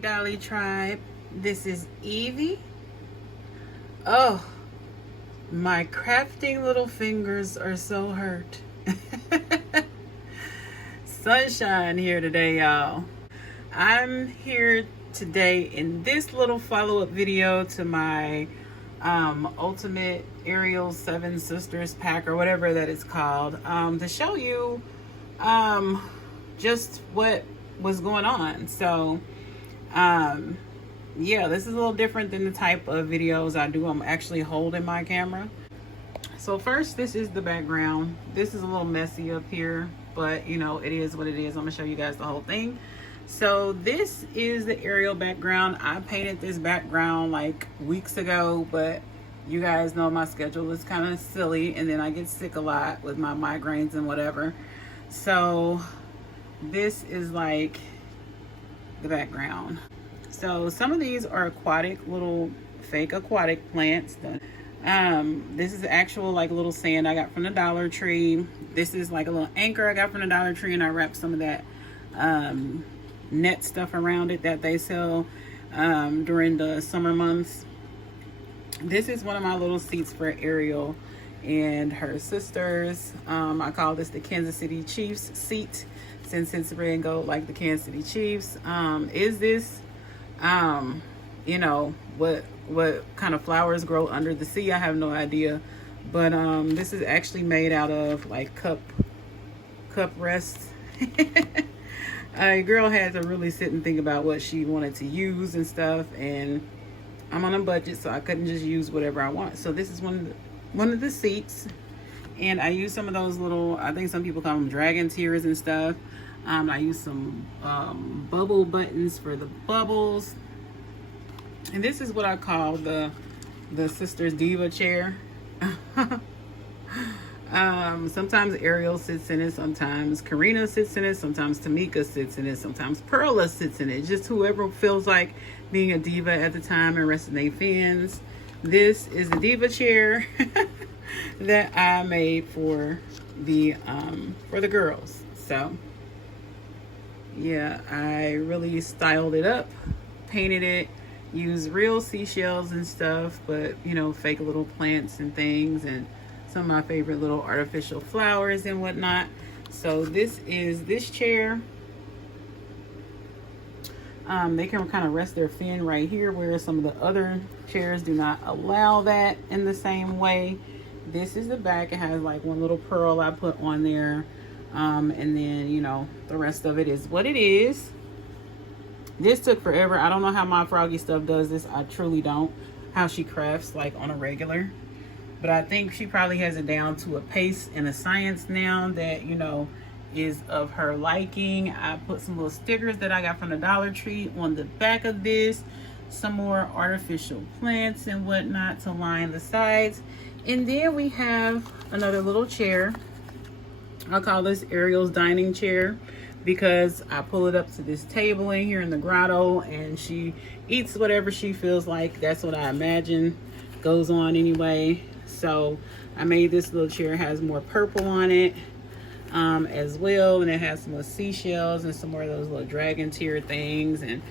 Dolly Tribe, this is Evie. Oh, my crafting little fingers are so hurt. Sunshine here today, y'all. I'm here today in this little follow-up video to my ultimate Ariel 7 Sisters pack, or whatever that it's called, to show you just what was going on. So yeah, this is a little different than the type of videos I do. I'm actually holding my camera. So first, this is the background. This is a little messy up here, but you know, it is what it is. I'm gonna show you guys the whole thing. So this is the Ariel background. I painted this background like weeks ago, but you guys know my schedule is kind of silly, and then I get sick a lot with my migraines and whatever. So this is like the background. So some of these are aquatic, little fake aquatic plants. This is actual like little sand I got from the Dollar Tree. This is like a little anchor I got from the Dollar Tree, and I wrapped some of that net stuff around it that they sell during the summer months. This is one of my little seats for Ariel and her sisters. I call this the Kansas City Chiefs seat, since it's red and gold like the Kansas City Chiefs. Is this you know, what kind of flowers grow under the sea? I have no idea, but this is actually made out of like cup rests. A girl had to really sit and think about what she wanted to use and stuff, and I'm on a budget, so I couldn't just use whatever I want. So this is one of the seats, and I use some of those little, I think some people call them dragon tears and stuff. I use some bubble buttons for the bubbles, and this is what I call the Sisters Diva chair. Sometimes Ariel sits in it, sometimes Karina sits in it, sometimes Tamika sits in it, sometimes Perla sits in it. Just whoever feels like being a diva at the time and resting their fins. This is the diva chair that I made for the girls. So yeah, I really styled it up, painted it, used real seashells and stuff, but you know, fake little plants and things, and some of my favorite little artificial flowers and whatnot. So this is this chair. They can kind of rest their fin right here, whereas some of the other chairs do not allow that in the same way. This is the back. It has like one little pearl I put on there, and then you know, the rest of it is what it is. This took forever. I don't know how MyFroggyStuff does this. I truly don't. How she crafts like on a regular. But I think she probably has it down to a pace and a science now that, you know, is of her liking. I put some little stickers that I got from the Dollar Tree on the back of this. Some more artificial plants and whatnot to line the sides. And then we have another little chair. I'll call this Ariel's dining chair, because I pull it up to this table in here in the grotto, and she eats whatever she feels like. That's what I imagine goes on anyway. So I made this little chair. It has more purple on it as well, and it has some more seashells and some more of those little dragon tear things, and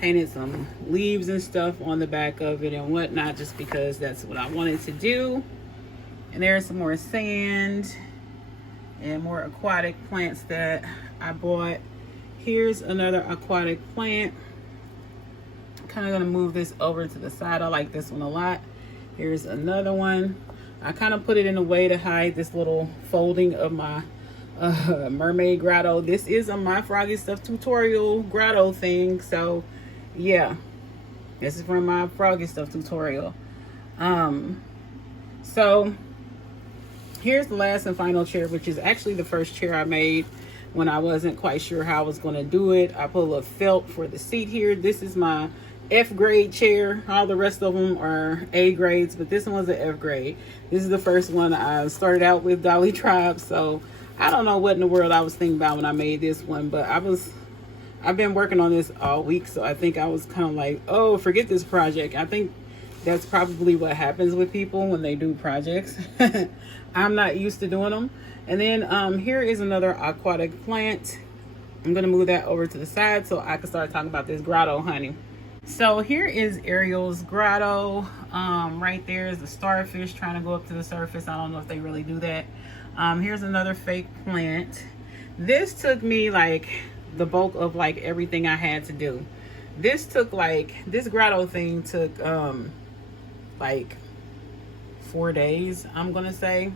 painted some leaves and stuff on the back of it and whatnot, just because that's what I wanted to do. And there's some more sand and more aquatic plants that I bought. Here's another aquatic plant. Kind of gonna move this over to the side. I like this one a lot. Here's another one. I kind of put it in a way to hide this little folding of my Mermaid Grotto. This is a MyFroggyStuff tutorial grotto thing. So yeah, this is from MyFroggyStuff tutorial. So here's the last and final chair, which is actually the first chair I made when I wasn't quite sure how I was going to do it. I put a little felt for the seat here. This is my F grade chair. All the rest of them are A grades, but this one was an F grade. This is the first one I started out with, Dolly Tribe. So I don't know what in the world I was thinking about when I made this one, but I've been working on this all week, so I think I was kind of like, oh, forget this project. I think that's probably what happens with people when they do projects. I'm not used to doing them. And then here is another aquatic plant. I'm gonna move that over to the side so I can start talking about this grotto, honey. So here is Ariel's grotto. Right there is the starfish trying to go up to the surface. I don't know if they really do that. Here's another fake plant. This took me like the bulk of like everything I had to do. This took like, this grotto thing took like 4 days, I'm gonna say.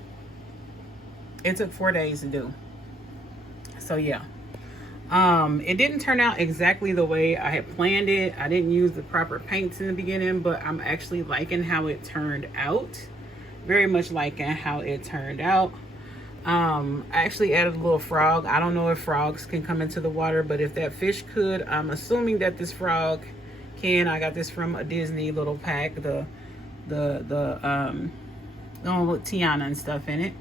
It took 4 days to do. So yeah. It didn't turn out exactly the way I had planned it. I didn't use the proper paints in the beginning, but I'm actually liking how it turned out. Very much liking how it turned out. I actually added a little frog. I don't know if frogs can come into the water, but if that fish could, I'm assuming that this frog can. I got this from a Disney little pack, the little Tiana and stuff in it.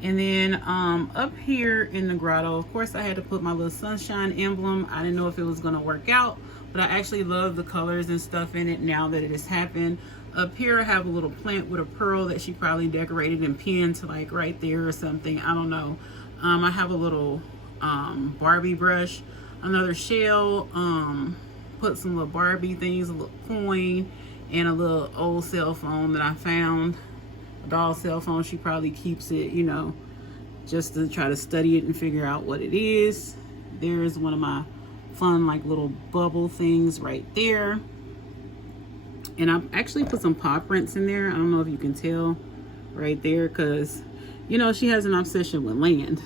And then up here in the grotto, of course, I had to put my little sunshine emblem. I didn't know if it was going to work out, but I actually love the colors and stuff in it now that it has happened. Up here, I have a little plant with a pearl that she probably decorated and pinned to like right there or something. I don't know. I have a little Barbie brush, another shell, put some little Barbie things, a little coin, and a little old cell phone that I found. Doll cell phone. She probably keeps it, you know, just to try to study it and figure out what it is. There's one of my fun like little bubble things right there. And I actually put some paw prints in there. I don't know if you can tell right there, because you know she has an obsession with land.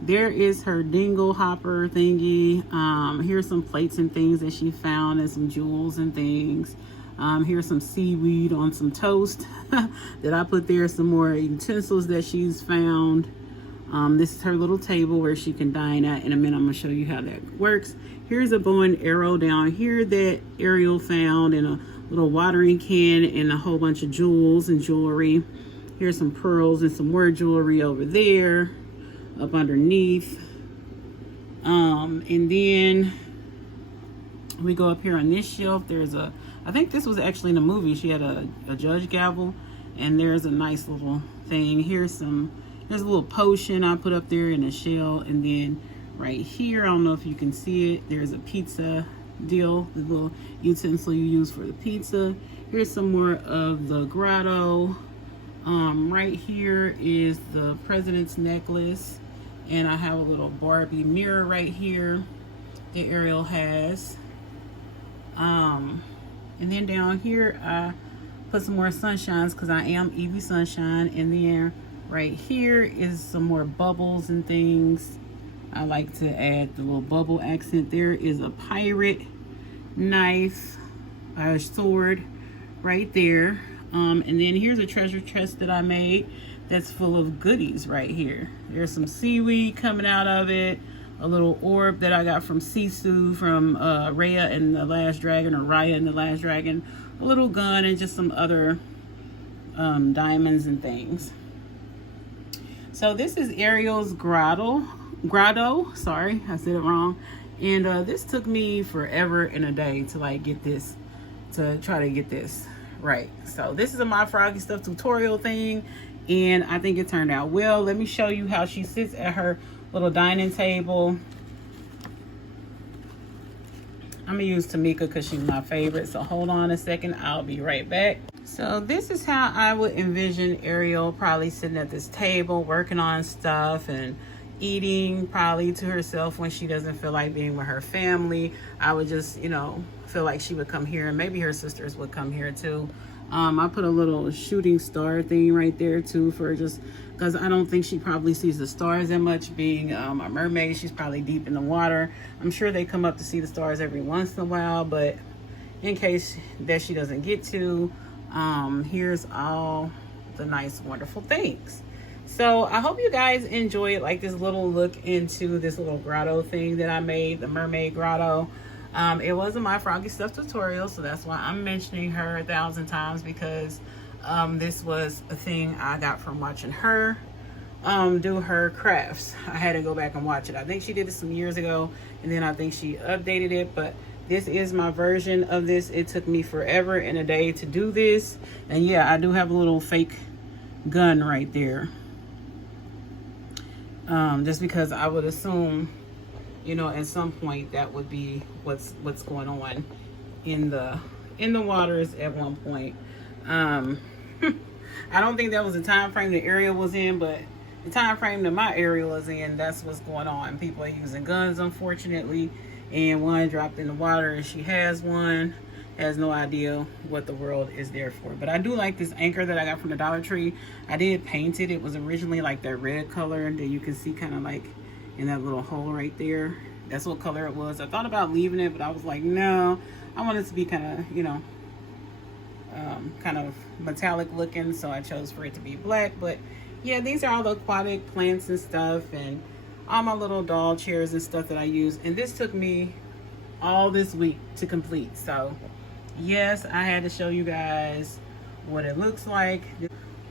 There is her dingle hopper thingy. Here's some plates and things that she found and some jewels and things. Here's some seaweed on some toast that I put there. Some more utensils that she's found. This is her little table where she can dine at. In a minute, I'm going to show you how that works. Here's a bow and arrow down here that Ariel found, and a little watering can and a whole bunch of jewels and jewelry. Here's some pearls and some more jewelry over there, up underneath. And then we go up here on this shelf. There's a, I think this was actually in the movie. She had a judge gavel, and there's a nice little thing. There's a little potion I put up there in a shell. And then right here, I don't know if you can see it, there's a pizza deal, the little utensil you use for the pizza. Here's some more of the grotto. Right here is the president's necklace, and I have a little Barbie mirror right here that Ariel has. And then down here I put some more sunshines because I am Evie Sunshine. And then right here is some more bubbles and things. I like to add the little bubble accent. There is a pirate knife, a sword right there. And then here's a treasure chest that I made that's full of goodies right here. There's some seaweed coming out of it, a little orb that I got from Sisu from Raya and the Last Dragon, or Raya and the Last Dragon, a little gun, and just some other diamonds and things. So this is Ariel's grotto, sorry, I said it wrong. And this took me forever and a day to like get this, to try to get this right. So this is a MyFroggyStuff tutorial thing, and I think it turned out well. Let me show you how she sits at her little dining table. I'm gonna use Tamika because she's my favorite, so hold on a second, I'll be right back. So this is how I would envision Ariel probably sitting at this table working on stuff and eating probably to herself when she doesn't feel like being with her family. I would just, you know, feel like she would come here, and maybe her sisters would come here too. I put a little shooting star thing right there too, for just because I don't think she probably sees the stars that much. Being a mermaid, she's probably deep in the water. I'm sure they come up to see the stars every once in a while, but in case that she doesn't get to, here's all the nice wonderful things. So I hope you guys enjoyed like this little look into this little grotto thing that I made, the Mermaid Grotto. It was a MyFroggyStuff tutorial, so that's why I'm mentioning her 1,000 times, because this was a thing I got from watching her do her crafts. I had to go back and watch it. I think she did this some years ago, and then I think she updated it, but this is my version of this. It took me forever and a day to do this. And yeah, I do have a little fake gun right there. Just because I would assume you know, at some point that would be what's going on in the waters at one point. I don't think that was the time frame that Ariel was in, but the time frame that my Ariel is in, that's what's going on. People are using guns, unfortunately, and one dropped in the water, and she has no idea what the world is there for. But I do like this anchor that I got from the Dollar Tree. I did paint it. It was originally like that red color that you can see kind of like in that little hole right there. That's what color it was. I thought about leaving it, but I was like, no, I want it to be kind of, you know, kind of metallic looking, so I chose for it to be black. But yeah, these are all the aquatic plants and stuff, and all my little doll chairs and stuff that I use. And this took me all this week to complete, so yes, I had to show you guys what it looks like.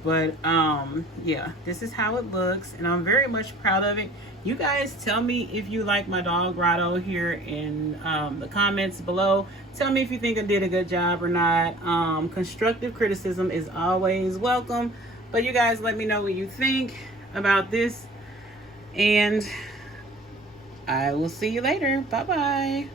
But yeah, this is how it looks, and I'm very much proud of it. You guys tell me if you like my doll grotto here in the comments below. Tell me if you think I did a good job or not. Constructive criticism is always welcome, but you guys let me know what you think about this, and I will see you later. Bye bye.